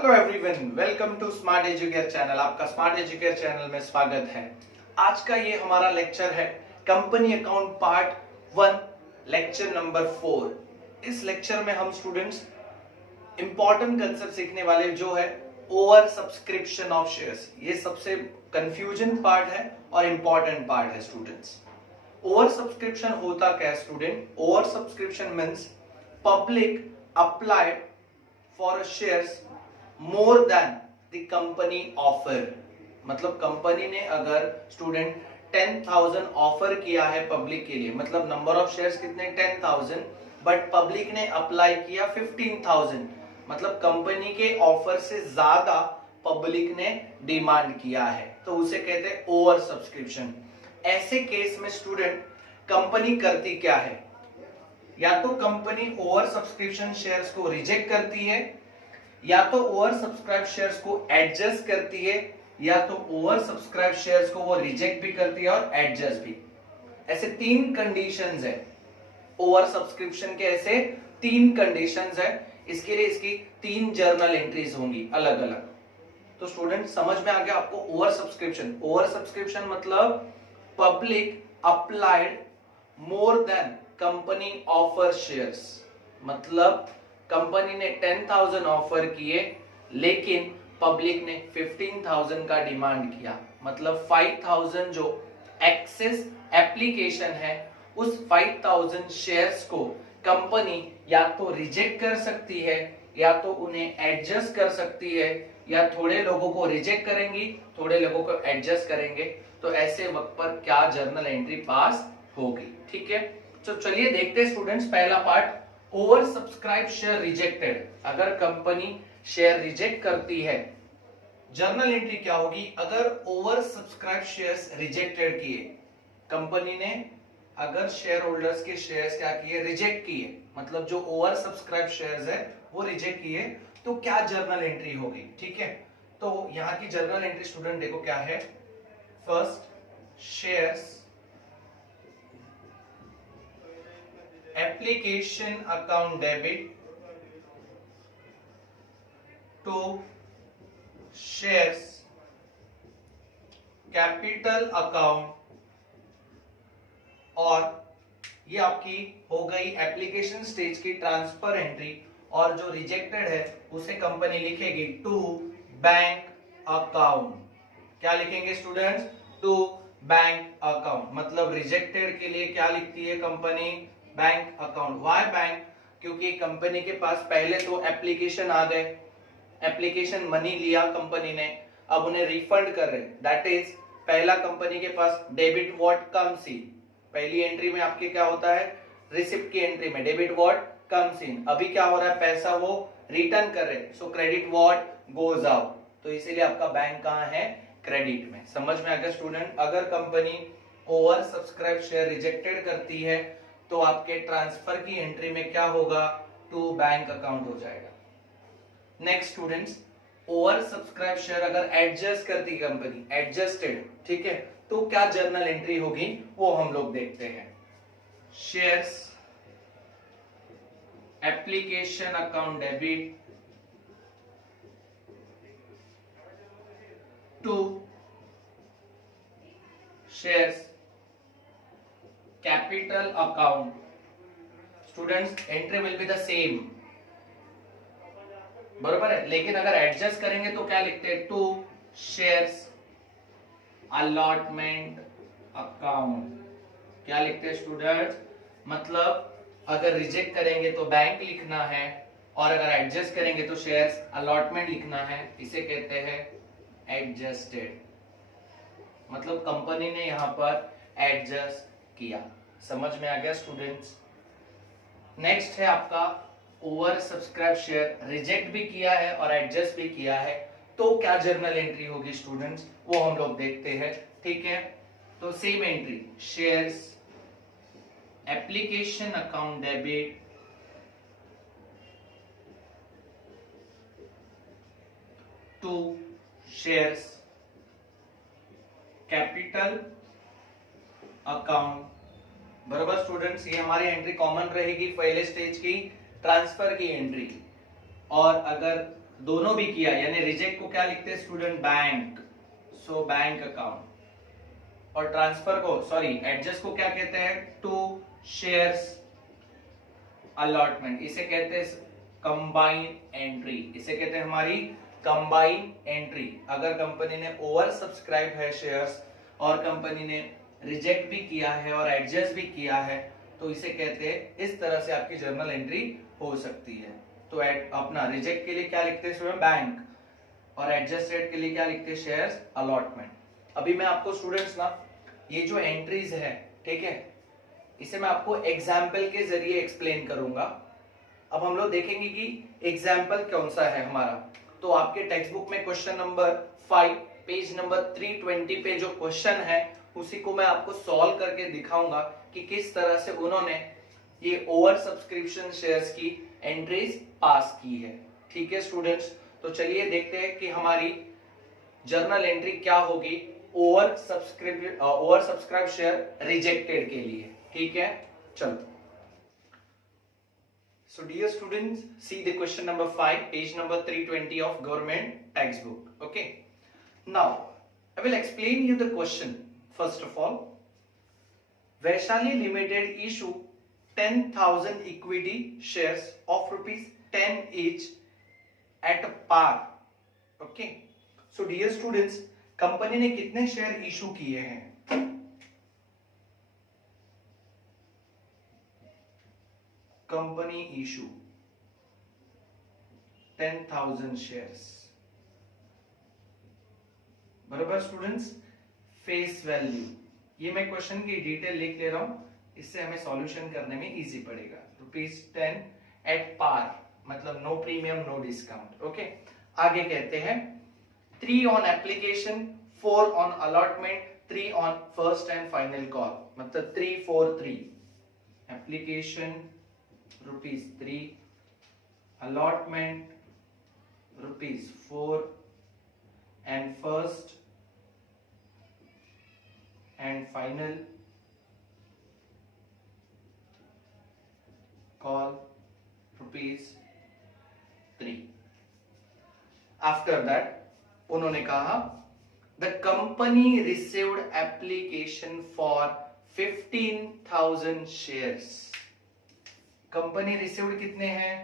Hello everyone, welcome to smart educare channel. आपका smart educare channel में स्वागत है। आज का ये हमारा लेक्चर है company account part 1, lecture number 4। इस लेक्चर में हम स्टूडेंट्स इंपॉर्टेंट कंसेप्ट सीखने वाले जो है ओवर सब्सक्रिप्शन ऑफ शेयर्स। ये सबसे कंफ्यूजन पार्ट है और इंपॉर्टेंट पार्ट है स्टूडेंट्स। ओवर सब्सक्रिप्शन होता क्या है student? Over subscription means public applied for shares more than the company offer। मतलब कंपनी ने अगर स्टूडेंट 10,000 ऑफर किया है पब्लिक के लिए, मतलब नंबर ऑफ शेयर्स कितने 10,000, बट पब्लिक ने अप्लाई किया 15,000, मतलब कंपनी के ऑफर से ज्यादा पब्लिक ने डिमांड किया है, तो उसे कहते हैं ओवर सब्सक्रिप्शन। ऐसे केस में स्टूडेंट कंपनी करती क्या है? या तो कंपनी ओवर सब्सक्रिप्शन शेयर्स को रिजेक्ट करती है, या तो ओवर सब्सक्राइब शेयर्स को एडजस्ट करती है, या तो ओवर सब्सक्राइब शेयर्स को वो रिजेक्ट भी करती है और एडजस्ट भी। ऐसे तीन कंडीशंस है ओवर सब्सक्रिप्शन के, ऐसे तीन कंडीशंस है। इसके लिए इसकी तीन जर्नल एंट्रीज होंगी अलग अलग। तो स्टूडेंट समझ में आ गया आपको ओवर सब्सक्रिप्शन? ओवर सब्सक्रिप्शन मतलब public applied more than company offer shares. मतलब कंपनी ने 10,000 ऑफर किए लेकिन पब्लिक ने 15,000 का डिमांड किया, मतलब 5,000 जो एक्सेस एप्लीकेशन है उस 5,000 शेयर्स को कंपनी या तो रिजेक्ट कर सकती है, या तो उन्हें एडजस्ट कर सकती है, या थोड़े लोगों को रिजेक्ट करेंगी, थोड़े लोगों को एडजस्ट करेंगे। तो ऐसे वक्त पर क्या जर्नल एंट्री पास होगी? ठीक है, तो चलिए देखते हैं स्टूडेंट्स पहला part, over subscribe share rejected. अगर कंपनी शेयर रिजेक्ट करती है, जर्नल एंट्री क्या होगी? अगर ओवर सब्सक्राइब शेयर्स रिजेक्टेड किए, कंपनी ने अगर शेयर होल्डर्स के शेयर्स क्या किए? रिजेक्ट किए, मतलब जो ओवर सब्सक्राइब शेयर्स है वो रिजेक्ट किए, तो क्या जर्नल एंट्री होगी? ठीक है, तो यहां की जर्नल एंट्री स्टूडेंट देखो क्या है। First, shares application account debit to shares capital account, और ये आपकी हो गई एप्लीकेशन स्टेज की ट्रांसफर एंट्री। और जो रिजेक्टेड है उसे कंपनी लिखेगी टू बैंक अकाउंट। क्या लिखेंगे स्टूडेंट्स? To bank account. मतलब रिजेक्टेड के लिए क्या लिखती है company? Bank account. Why bank? क्योंकि कंपनी के पास पहले तो एप्लीकेशन आ गए, एप्लीकेशन मनी लिया कंपनी ने, अब उन्हें रिफंड कर रहे, दैट इज पहला कंपनी के पास डेबिट व्हाट कम्स इन। पहली एंट्री में आपके क्या होता है? रिसिप्ट की एंट्री में डेबिट व्हाट कम्स इन। अभी क्या हो रहा है? पैसा वो रिटर्न कर रहे, सो क्रेडिट व्हाट गोज आउट। तो इसीलिए आपका बैंक कहां है? क्रेडिट में। समझ में आ गया स्टूडेंट? अगर company over subscribe share rejected करती है तो आपके ट्रांसफर की एंट्री में क्या होगा? टू बैंक अकाउंट हो जाएगा। Next students, over subscribe share अगर एडजस्ट करती कंपनी, एडजस्टेड, ठीक है, तो क्या जर्नल एंट्री होगी वो हम लोग देखते हैं। Shares application account debit to shares capital account. Students entry will be the same, बरोबर है, लेकिन अगर एडजस्ट करेंगे तो क्या लिखते हैं? To shares allotment account. क्या लिखते हैं स्टूडेंट्स? मतलब अगर रिजेक्ट करेंगे तो बैंक लिखना है, और अगर एडजस्ट करेंगे तो शेयर्स अलॉटमेंट लिखना है। इसे कहते हैं एडजस्टेड। मतलब कंपनी ने यहां पर एडजस्ट किया। समझ में आ गया स्टूडेंट्स? नेक्स्ट है आपका ओवर सब्सक्राइब शेयर रिजेक्ट भी किया है और एडजस्ट भी किया है, तो क्या जर्नल एंट्री होगी स्टूडेंट्स? वो हम लोग देखते हैं। ठीक है, तो same entry, shares application account debit to shares capital account. बराबर स्टूडेंट्स, ये हमारी एंट्री कॉमन रहेगी पहले स्टेज की ट्रांसफर की एंट्री। और अगर दोनों भी किया, यानी रिजेक्ट को क्या लिखते हैं student, bank, so bank account, और ट्रांसफर को सॉरी एडजस्ट को क्या कहते हैं, टू शेयर्स अलॉटमेंट, इसे कहते हैं कंबाइन एंट्री, इसे कहते हैं हमारी कंबाइन एंट्री। अगर कंपनी ने ओवर सब्सक्राइब है शेयर्स और कंपनी ने रिजेक्ट भी किया है और एडजस्ट भी किया है, तो इसे कहते हैं, इस तरह से आपकी जर्नल एंट्री हो सकती है। तो अपना रिजेक्ट के लिए क्या लिखते हैं बैंक, और एडजस्ट रेट के लिए क्या लिखते हैं, शेयर्स अलॉटमेंट। अभी मैं आपको स्टूडेंट्स ना ये जो एंट्रीज है, ठीक है, इसे मैं आपको एग्जाम्पल के जरिए एक्सप्लेन करूंगा। अब हम लोग देखेंगे कि एग्जाम्पल कौन सा है हमारा। तो आपके टेक्स्ट बुक में क्वेश्चन नंबर 5 पेज नंबर 320 पे जो क्वेश्चन है उसी को मैं आपको सॉल्व करके दिखाऊंगा कि किस तरह से उन्होंने ये ओवर सब्सक्रिप्शन शेयर्स की एंट्रीज पास की है। ठीक है स्टूडेंट्स, तो चलिए देखते हैं कि हमारी जर्नल एंट्री क्या होगी ओवर सब्सक्राइब शेयर रिजेक्टेड के लिए। ठीक है, चलो। So dear students, see the question number 5, page number 320 of government textbook. Okay. Now, I will explain you the question. First of all, Vaishali Limited issue 10,000 equity shares of rupees 10 each at par. Okay. So dear students, company ने कितने share issue किए हैं? Company issue 10,000 shares, बराबर students. Face value, ये मैं question की detail लिख ले रहा हूं, इससे हमें सॉल्यूशन करने में इजी पड़ेगा। ₹10 एट पार, मतलब no premium no discount. Okay, आगे कहते हैं 3 on application, 4 on allotment, 3 on first and final call, मतलब 3 4 3। Application ₹3, allotment ₹4, and first and final call ₹3। After that उन्होंने कहा the company received application for 15,000 shares। Company received कितने हैं?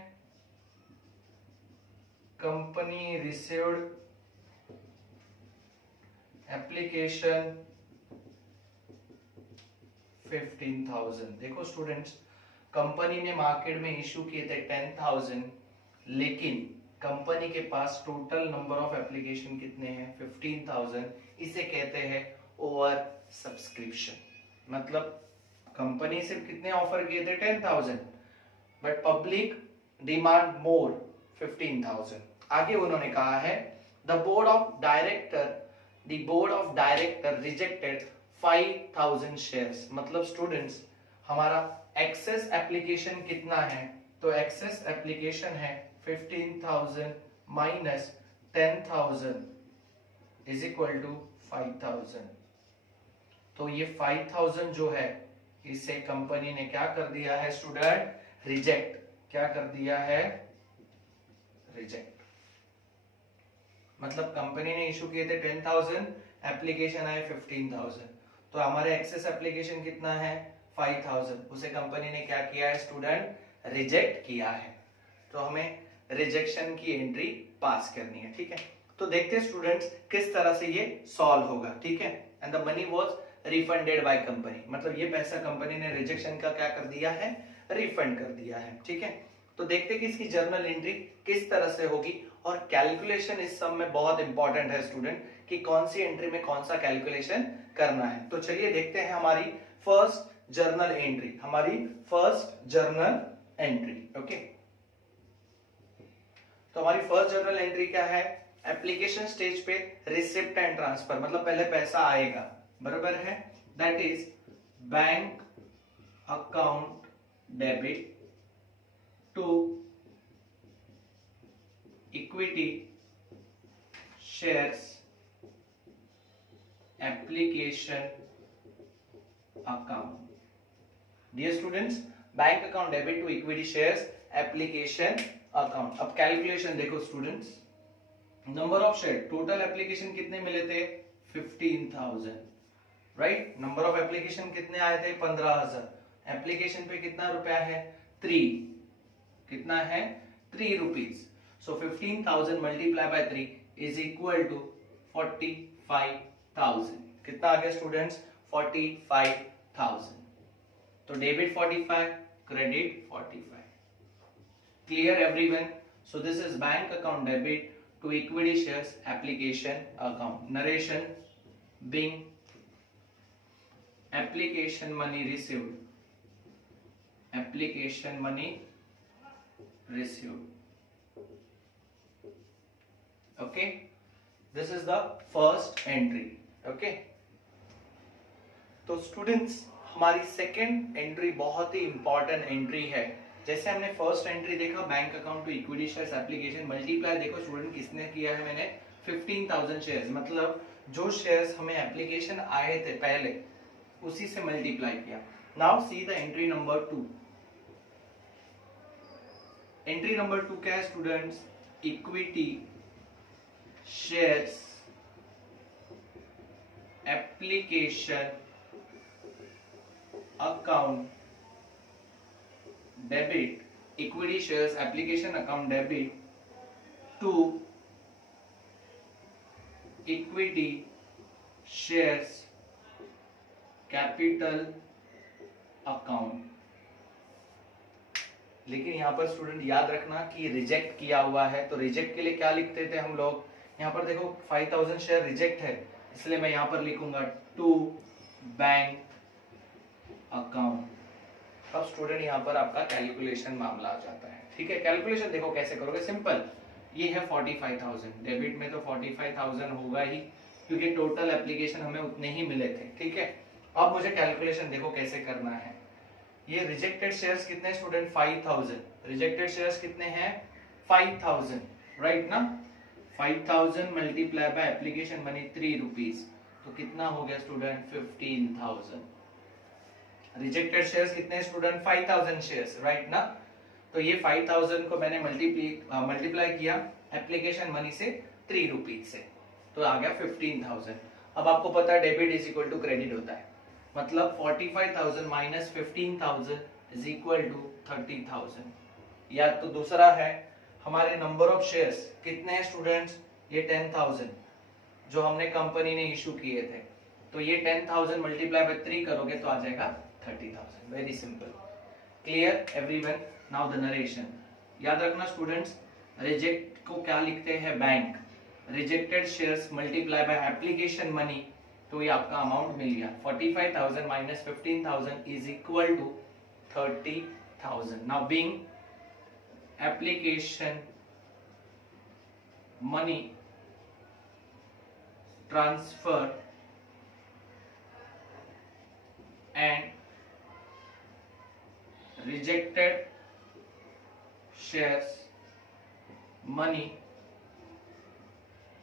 Company received application 15,000। देखो students, company ने market में issue किए थे 10,000, लेकिन कंपनी के पास टोटल नंबर ऑफ एप्लीकेशन कितने हैं? 15,000। इसे कहते हैं ओवर सब्सक्रिप्शन। मतलब कंपनी सिर्फ कितने ऑफर किए थे? 10,000, बट पब्लिक डिमांड मोर 15,000। आगे उन्होंने कहा है the board of director rejected 5,000 shares. मतलब स्टूडेंट्स, हमारा एक्सेस एप्लीकेशन कितना है? तो एक्सेस एप्लीकेशन है 15,000 माइनस 10,000 इज इक्वल टू 5,000। तो ये 5,000 जो है इसे कंपनी ने क्या कर दिया है स्टूडेंट? रिजेक्ट। क्या कर दिया है? रिजेक्ट। मतलब कंपनी ने इशू किए थे 10,000, एप्लीकेशन आए 15,000, तो हमारे एक्सेस एप्लीकेशन कितना है? 5,000। उसे कंपनी ने क्या किया है स्टूडेंट? रिजेक्ट किया है। तो हमें रिजेक्शन की एंट्री पास करनी है। ठीक है, तो देखते हैं स्टूडेंट्स किस तरह से ये सॉल्व होगा। ठीक है, and the money was refunded by company, मतलब ये पैसा कंपनी ने रिजेक्शन का क्या कर दिया है? रिफंड कर दिया है। ठीक है, तो देखते हैं कि इसकी जर्नल एंट्री किस तरह से होगी, और कैलकुलेशन इस सब में बहुत इंपॉर्टेंट है स्टूडेंट, कि कौन सी एंट्री में कौन सा कैलकुलेशन करना है। तो चलिए देखते हैं हमारी फर्स्ट जर्नल एंट्री। ओके, तो हमारी फर्स्ट जर्नल एंट्री क्या है? एप्लीकेशन स्टेज पे रिसिप्ट एंड ट्रांसफर, मतलब पहले पैसा आएगा, बराबर है, that is bank account debit to equity shares application account. Dear students, bank account debit to equity shares application account. अब कैलकुलेशन देखो students, number of share, total application कितने मिले थे? 15,000, राइट। नंबर ऑफ एप्लीकेशन कितने आए थे? 15,000। Application पे कितना रुपया है? 3। कितना है? 3 rupees. So 15,000 multiply by 3 is equal to 45,000। कितना आ गया स्टूडेंट्स? 45,000। तो debit 45, credit 45। Clear everyone? So this is bank account debit to equity shares application account. Narration being application money received. Application money received. Okay, this is the first entry. Okay, तो students हमारी second entry बहुत ही important entry है। जैसे हमने first entry देखा bank account to equity shares application, multiply देखो student किसने किया है? मैंने 15,000 शेयर्स, मतलब जो शेयर्स हमें एप्लीकेशन आए थे पहले उसी से मल्टीप्लाई किया। Now see the entry number 2। Entry number 2 क्या है students? Equity shares application account debit, equity shares application account debit to equity shares capital account. लेकिन यहां पर स्टूडेंट याद रखना कि रिजेक्ट किया हुआ है, तो रिजेक्ट के लिए क्या लिखते थे हम लोग? यहां पर देखो 5,000 शेयर रिजेक्ट है, इसलिए मैं यहां पर लिखूंगा टू बैंक अकाउंट। अब स्टूडेंट यहाँ पर आपका कैलकुलेशन मामला आ जाता है। ठीक है, कैलकुलेशन देखो कैसे करोगे? सिंपल, ये है 45,000, डेबिट में तो 45,000 होगा ही क्योंकि टोटल एप्लीकेशन हमें उतने ही मिले थे। ठीक है, अब मुझे कैलकुलेशन देखो कैसे करना है। ये रिजेक्टेड शेयर्स कितने स्टूडेंट? 5,000। रिजेक्टेड शेयर्स कितने हैं? 5,000, राइट ना। 5,000 multiply by application money 3 rupees, तो कितना हो गया स्टूडेंट? 15,000। रिजेक्टेड शेयर्स कितने स्टूडेंट? 5,000 शेयर्स, राइट ना। तो ये 5,000 को मैंने मल्टीप्लाई किया एप्लीकेशन मनी से 3 रुपीज से, तो आ गया 15,000। अब आपको पता है debit is equal to credit होता है, मतलब 45,000 माइनस 15,000 इज इक्वल टू 30,000। या तो दूसरा है हमारे नंबर ऑफ शेयर्स कितने हैं स्टूडेंट्स? ये 10,000 जो हमने कंपनी ने इशू किए थे, तो ये 10,000 मल्टीप्लाई बाय 3 करोगे तो आ जाएगा 30,000। Very simple. Clear everyone? Now the narration. याद रखना स्टूडेंट्स, रिजेक्ट को क्या लिखते हैं? Bank. Rejected shares multiply by application money, तो ये आपका अमाउंट मिल गया 45,000 minus 15,000 is equal to 30,000। Now being application money transfer and rejected shares money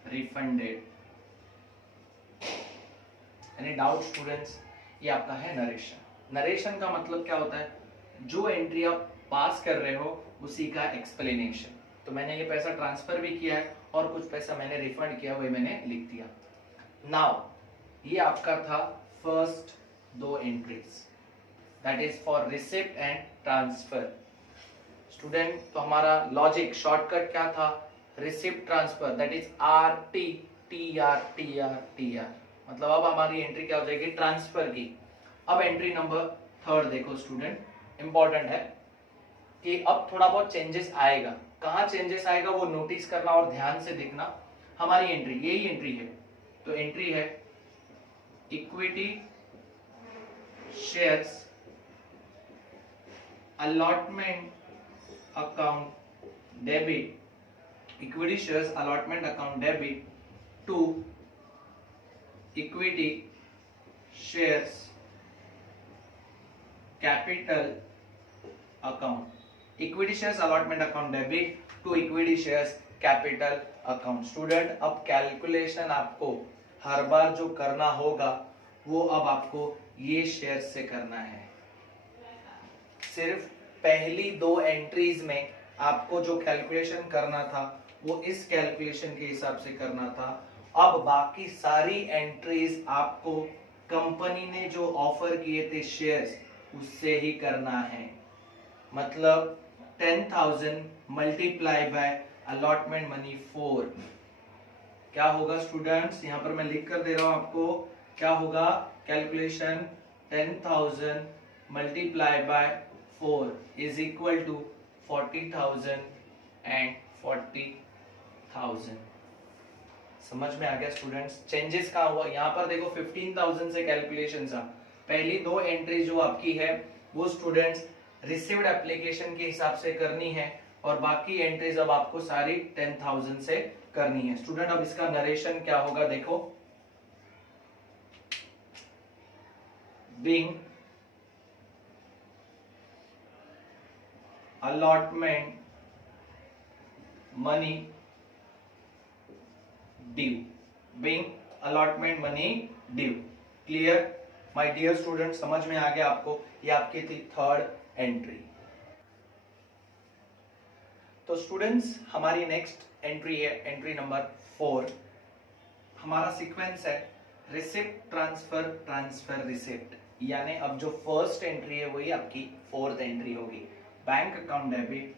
refunded। Any doubt students? ये आपका है नरेशन। नरेशन का मतलब क्या होता है? जो एंट्री आप पास कर रहे हो उसी का एक्सप्लेनेशन। तो मैंने ये पैसा ट्रांसफर भी किया है और कुछ पैसा मैंने रिफंड किया, वही मैंने लिख दिया। नाउ ये आपका था first 2 entries, that is for receipt and transfer. Student तो हमारा लॉजिक शॉर्टकट क्या था? Receipt transfer, that is RT TR TR TR। मतलब अब हमारी एंट्री क्या हो जाएगी? ट्रांसफर की। अब एंट्री नंबर 3 देखो स्टूडेंट, इंपॉर्टेंट है कि अब थोड़ा बहुत चेंजेस आएगा। कहाँ चेंजेस आएगा वो नोटिस करना और ध्यान से देखना। हमारी एंट्री यही एंट्री है, तो एंट्री है equity shares allotment account debit, equity shares allotment account debit to equity shares capital account. Equity shares allotment account debit to equity shares capital account. Student अब कैलकुलेशन आपको हर बार जो करना होगा वो अब आपको ये शेयर से करना है। सिर्फ पहली 2 एंट्रीज में आपको जो कैलकुलेशन करना था वो इस कैलकुलेशन के हिसाब से करना था। अब बाकी सारी एंट्रीज आपको कंपनी ने जो ऑफर किए थे शेयर्स उससे ही करना है। मतलब 10,000 मल्टीप्लाई बाय अलॉटमेंट मनी 4 क्या होगा स्टूडेंट्स, यहां पर मैं लिख कर दे रहा हूं आपको, क्या होगा calculation 10,000 multiply by 4 is equal to 40,000 and 40,000। समझ में आ गया स्टूडेंट्स? चेंजेस कहाँ हुआ, यहाँ पर देखो 15,000 से कैलकुलेशन था। पहली दो एंट्री जो आपकी है वो स्टूडेंट्स रिसीव्ड एप्लीकेशन के हिसाब से करनी है और बाकी एंट्रीज अब आपको सारी 10,000 से करनी है। स्टूडेंट अब इसका नरेशन क्या होगा देखो, being allotment money due, being allotment money due। Clear my dear student, समझ में आ गया आपको? ये आपकी थी थर्ड एंट्री। तो स्टूडेंट्स हमारी नेक्स्ट एंट्री है एंट्री नंबर 4। हमारा सीक्वेंस है रिसिप्ट ट्रांसफर ट्रांसफर रिसिप्ट, यानी अब जो फर्स्ट एंट्री है वही आपकी फोर्थ एंट्री होगी। Bank account debit,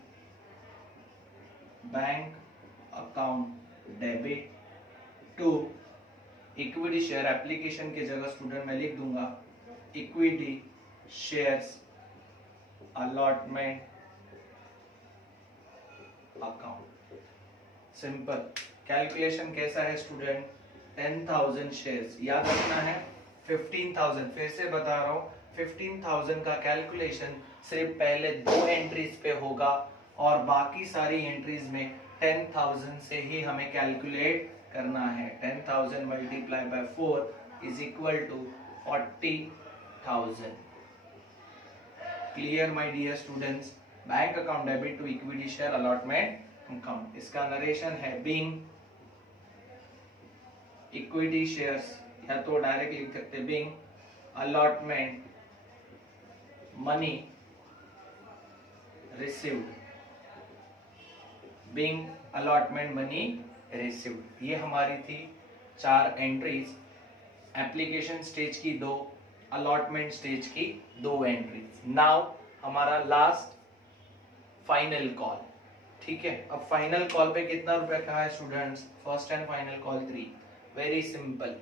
bank account debit to equity share application की जगह स्टूडेंट मैं लिख दूंगा equity shares allotment account. Simple calculation कैसा है स्टूडेंट, 10,000 शेयर्स, याद रखना है 15,000, फिर से बता रहा हूं 15,000 का कैलकुलेशन सिर्फ पहले दो एंट्रीज पे होगा और बाकी सारी एंट्रीज में 10,000 से ही हमें कैलकुलेट करना है। 10,000 multiply by 4 is equal to 40,000। Clear my dear students? Bank account debit to equity share allotment account, इसका नरेशन है बीइंग इक्विटी शेयर्स, या तो डायरेक्ट लिख सकते being allotment money received, being allotment money received. ये हमारी थी चार एंट्रीज, एप्लीकेशन स्टेज की दो, अलॉटमेंट स्टेज की दो एंट्रीज। नाउ हमारा लास्ट फाइनल कॉल, ठीक है। अब फाइनल कॉल पे कितना रुपए का है students, first and final call 3। Very simple,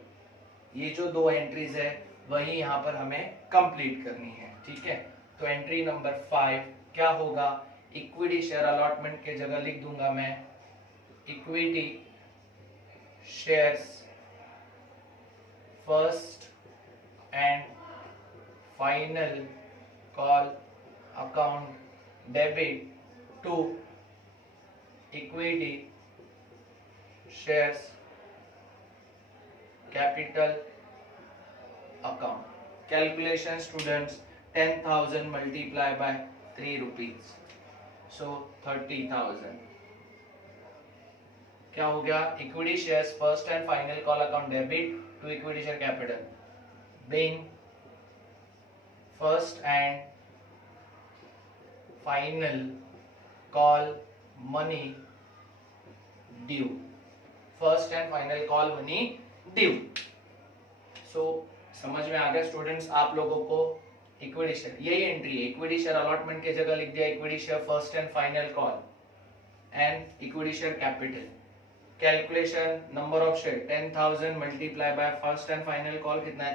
ये जो दो एंट्रीज है वही यहाँ पर हमें कंप्लीट करनी है, ठीक है। तो एंट्री नंबर 5 क्या होगा, इक्विटी शेयर अलॉटमेंट के जगह लिख दूंगा मैं equity shares first and final call account debit to equity shares capital account. Calculation students 10,000 multiply by 3 rupees, so 30,000। क्या हो गया, equity shares first and final call account debit to equity share capital, being first and final call money due, first and final call money due. So समझ में आ गया students आप लोगों को? इक्विटी शेयर यही एंट्री है, इक्विटी शेयर अलॉटमेंट के जगह लिख दिया equity share first and final call and equity share capital. Calculation number of share 10,000 multiply by first and final call कितना है,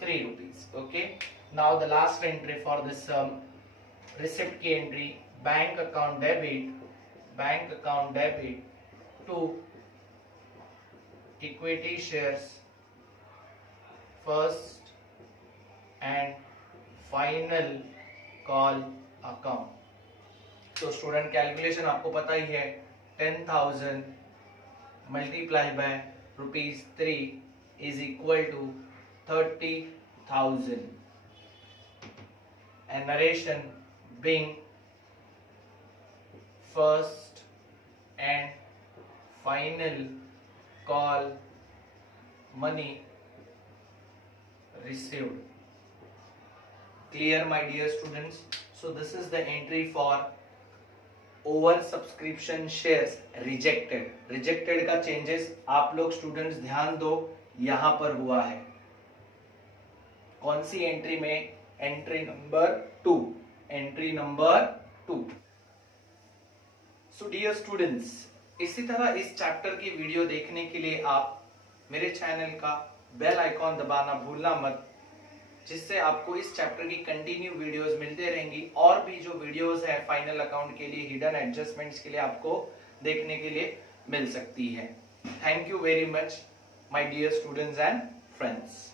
3 rupees. Okay, now the last entry for this receipt की entry, bank account debit to equity shares first and final call account. तो student calculation आपको पता ही है, 10,000 multiply by ₹3 is equal to 30,000 and narration being first and final call money received. Clear my dear students? So this is the entry for over subscription shares rejected. Rejected का changes आप लोग students ध्यान दो, यहां पर हुआ है। कौन सी एंट्री में? Entry number 2। Entry number 2। So dear students, इसी तरह इस चैप्टर की वीडियो देखने के लिए आप मेरे चैनल का बेल आइकॉन दबाना भूलना मत, जिससे आपको इस चैप्टर की कंटिन्यू वीडियोस मिलते रहेंगी। और भी जो वीडियोस है फाइनल अकाउंट के लिए, हिडन एडजस्टमेंट्स के लिए आपको देखने के लिए मिल सकती है। Thank you very much my dear students and friends.